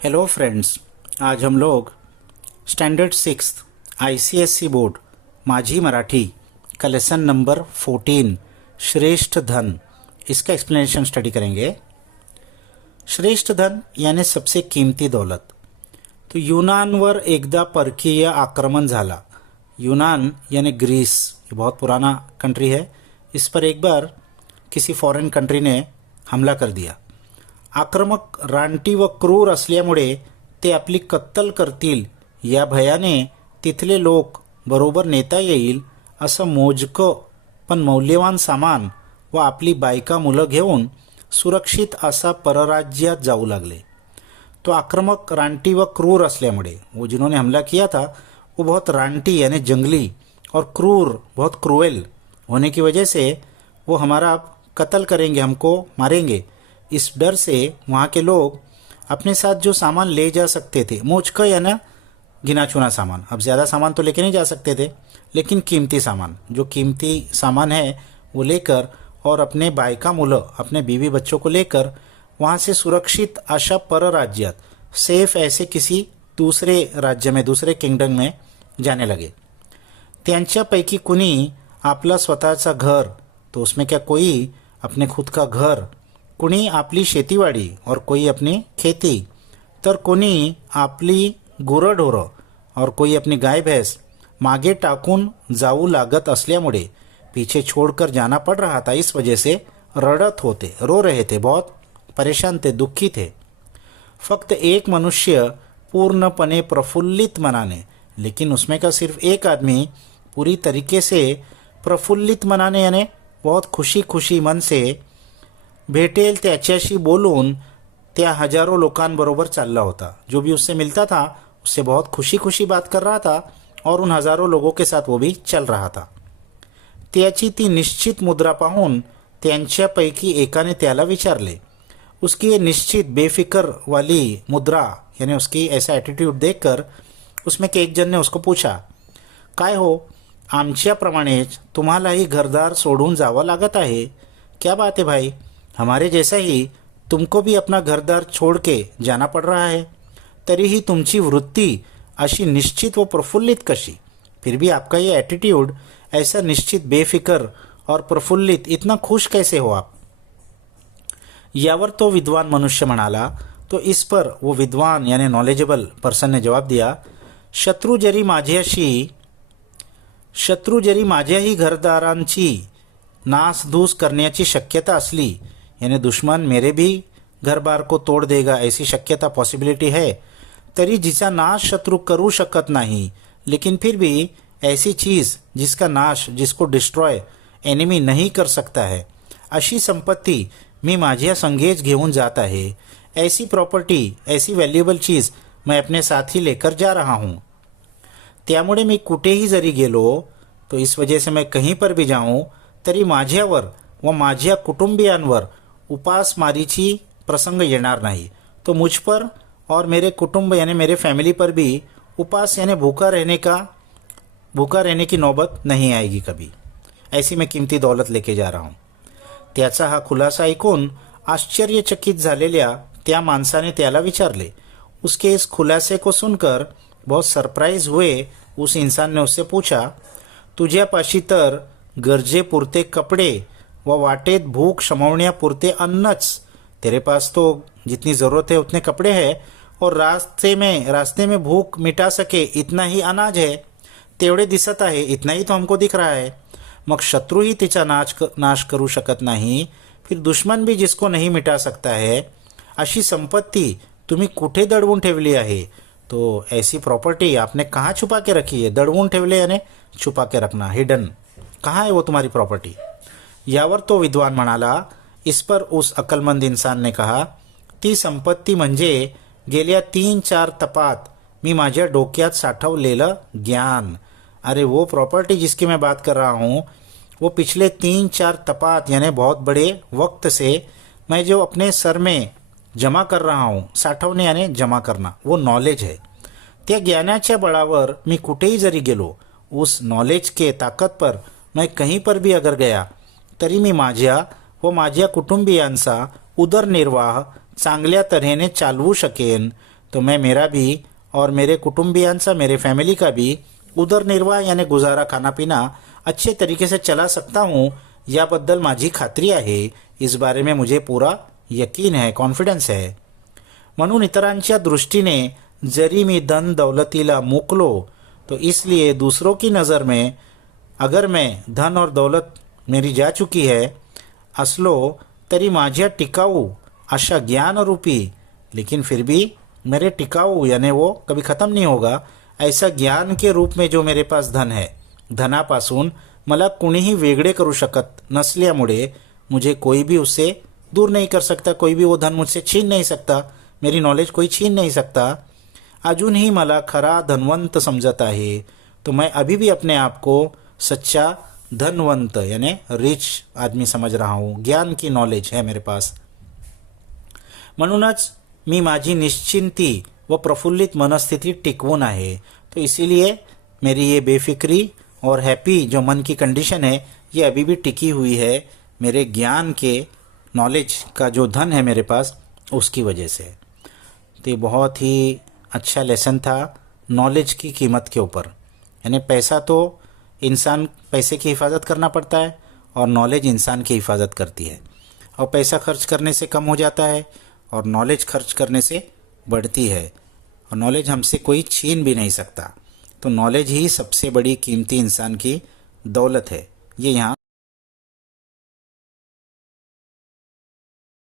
Hello friends. आज हम लोग स्टैंडर्ड 6 ICSE बोर्ड माझी मराठी का लेसन नंबर 14 श्रेष्ठ धन इसका एक्सप्लेनेशन स्टडी करेंगे। श्रेष्ठ धन यानी सबसे कीमती दौलत। तो यूनानवर एकदा परकीय आक्रमण झाला। यूनान यानी ग्रीस, ये बहुत पुराना कंट्री है। इस पर एक बार किसी फॉरेन कंट्री ने हमला कर दिया। आक्रमक रानटी व क्रूर असल्यामुळे ते आपली कत्तल करतील या भयाने तिथले लोक बरोबर नेता येईल असं मोजकं पण मौल्यवान सामान व आपली बायका मुलं घेऊन सुरक्षित असा परराज्यात जाऊ लागले। तो आक्रमक रानटी व क्रूर असल्यामुळे, वो जिन्होंने हमला किया था वो बहुत रानटी यानी जंगली और क्रूर बहुत क्रूएल होने की वजह से वो हमारा कत्ल करेंगे, हमको मारेंगे। इस डर से वहाँ के लोग अपने साथ जो सामान ले जा सकते थे, मोजका यानी गिना चुना सामान, अब ज़्यादा सामान तो लेके नहीं जा सकते थे, लेकिन कीमती सामान, जो कीमती सामान है वो लेकर और अपने बायका मुलं, अपने बीवी बच्चों को लेकर वहाँ से सुरक्षित अशा परराज्यात, सेफ ऐसे किसी दूसरे राज्य में, दूसरे किंगडम में जाने लगे। त्यांच्यापैकी कुणी आपला स्वतःचा घर, तो उसमें क्या कोई अपने खुद का घर, कुणी आपली शेतीवाडी और कोई अपनी खेती, तर कोणी आपली गुरंढोरं और कोई अपनी गाय भैंस मागे टाकून जाऊ लागत असल्यामुळे, पीछे छोड़कर जाना पड़ रहा था, इस वजह से रड़त होते, रो रहे थे, बहुत परेशान थे, दुखी थे। फक्त एक मनुष्य पूर्णपणे प्रफुल्लित मनाने, लेकिन उसमें का सिर्फ एक आदमी पूरी तरीके से प्रफुल्लित मनाने यानी बहुत खुशी खुशी मन से भेटेल त्याच्याशी बोलून त्या हजारों लोकांबरोबर चालला होता। जो भी उससे मिलता था उससे बहुत खुशी खुशी बात कर रहा था और उन हजारों लोगों के साथ वो भी चल रहा था। त्याची ती निश्चित मुद्रा पाहून त्यांच्यापैकी एकाने त्याला विचारले। उसकी ये निश्चित बेफिक्र वाली मुद्रा यानी उसकी ऐसा एटीट्यूड देखकर उसमें के एक जन ने उसको पूछा, काय हो, आमच्याप्रमाणेच तुम्हालाही घरदार सोडून जावं लागत आहे? क्या बात है भाई, हमारे जैसा ही तुमको भी अपना घरदार छोड़ के जाना पड़ रहा है, तरीही तुमची वृत्ति अशी निश्चित व प्रफुल्लित कशी? फिर भी आपका ये एटीट्यूड ऐसा निश्चित, बेफिक्र और प्रफुल्लित, इतना खुश कैसे हो आप? यावर तो विद्वान मनुष्य म्हणाला। तो इस पर वो विद्वान यानी नॉलेजेबल पर्सन ने जवाब दिया, शत्रू जरी माझ्याही घरदारांची नासधूस करण्याची शक्यता असली, यानी दुश्मन मेरे भी घर बार को तोड़ देगा ऐसी शक्यता, पॉसिबिलिटी है, तरी जिचा नाश शत्रु करू शकत नाही, लेकिन फिर भी ऐसी चीज़ जिसका नाश, जिसको डिस्ट्रॉय एनिमी नहीं कर सकता है, अशी संपत्ती मी माझ्या संगेच घेऊन जात आहे। ऐसी प्रॉपर्टी, ऐसी वैल्यूएबल चीज़ मैं अपने साथ ही लेकर जा रहा हूँ। त्यामुळे मी कुठेही जरी गेलो, तो इस वजह से मैं कहीं पर भी जाऊँ तरी माझ्यावर व माझ्या कुटुंबियांवर उपासमारीची प्रसंग येणार नहीं। तो मुझ पर और मेरे कुटुंब यानी मेरे फैमिली पर भी उपास यानी भूखा रहने की नौबत नहीं आएगी कभी। ऐसी मैं कीमती दौलत लेके जा रहा हूँ। त्याचा हा खुलासा ऐकून आश्चर्यचकित झालेल्या त्या माणसाने त्याला विचारले। उसके इस खुलासे को सुनकर बहुत सरप्राइज हुए उस इंसान ने उससे पूछा, तुझ्यापाशी तर गरजेपुरते कपडे व वाटेत भूख शमवण्यापुरते अन्नच, तेरे पास तो जितनी ज़रूरत है उतने कपड़े हैं और रास्ते में भूख मिटा सके इतना ही अनाज है, तेवढे दिसत आहे, इतना ही तो हमको दिख रहा है। मग शत्रु ही तिचा नाश करू शकत नाही, फिर दुश्मन भी जिसको नहीं मिटा सकता है, अशी संपत्ती तुम्ही कुठे दडवून ठेवली आहे? तो ऐसी प्रॉपर्टी आपने कहाँ छुपा के रखी है? दडवून ठेवले यानी छुपा के रखना, हिडन, कहाँ है वो तुम्हारी प्रॉपर्टी? यावर तो विद्वान म्हणाला। इस पर उस अक्लमंद इंसान ने कहा, ती संपत्ती म्हणजे गेल्या 3-4 तपात मी माझ्या डोक्यात साठवलेलं ज्ञान। अरे वो प्रॉपर्टी जिसकी मैं बात कर रहा हूँ, वो पिछले 3-4 तपात यानी बहुत बड़े वक्त से मैं जो अपने सर में जमा कर रहा हूँ, साठवणे यानी जमा करना, वो नॉलेज है। त्या ज्ञानाच्या बळावर मी कुठेही जरी गेलो, उस नॉलेज के ताकत पर मैं कहीं पर भी अगर गया, तरी मी माझ्या व माझ्या कुटुंबियांचा उदरनिर्वाह चांगल्या तऱ्हेने चालवू शकेन। तो मैं मेरा भी और मेरे कुटुंबियांचा, मेरे फॅमिली का भी उदरनिर्वाह यानी गुजारा खाना पीना अच्छे तरीके से चला सकता हूँ याबद्दल माझी खात्री आहे. इस बारे में मुझे पूरा यकीन है, कॉन्फिडन्स है. म्हणून इतरांच्या दृष्टीने जरी मी धन दौलतीला मुकलो तो इसलिए दूसरों की नज़र में अगर मैं धन और दौलत मेरी जा चुकी है असलो तरी माझ्या टिकाऊ अशा ज्ञान रूपी, लेकिन फिर भी मेरे टिकाऊ यानी वो कभी ख़त्म नहीं होगा ऐसा ज्ञान के रूप में जो मेरे पास धन है, धनापासून मला कुणीही वेगळे करू शकत नसल्यामुळे मुझे कोई भी उससे दूर नहीं कर सकता, कोई भी वो धन मुझसे छीन नहीं सकता, मेरी नॉलेज कोई छीन नहीं सकता. अजूनही मला खरा धनवंत समझत आहे. तो मैं अभी भी अपने आप को सच्चा धनवंत यानी रिच आदमी समझ रहा हूँ. ज्ञान की नॉलेज है मेरे पास. म्हणूनच मी माझी निश्चिंती व प्रफुल्लित मनस्थिति टिकवून आहे. तो इसीलिए मेरी ये बेफिक्री और हैप्पी जो मन की कंडीशन है ये अभी भी टिकी हुई है मेरे ज्ञान के, नॉलेज का जो धन है मेरे पास उसकी वजह से. तो ये बहुत ही अच्छा लेसन था नॉलेज की कीमत के ऊपर. यानी पैसा तो इंसान पैसे की हिफाजत करना पड़ता है और नॉलेज इंसान की हिफाजत करती है. और पैसा खर्च करने से कम हो जाता है और नॉलेज खर्च करने से बढ़ती है. और नॉलेज हमसे कोई छीन भी नहीं सकता. तो नॉलेज ही सबसे बड़ी कीमती इंसान की दौलत है. ये यहाँ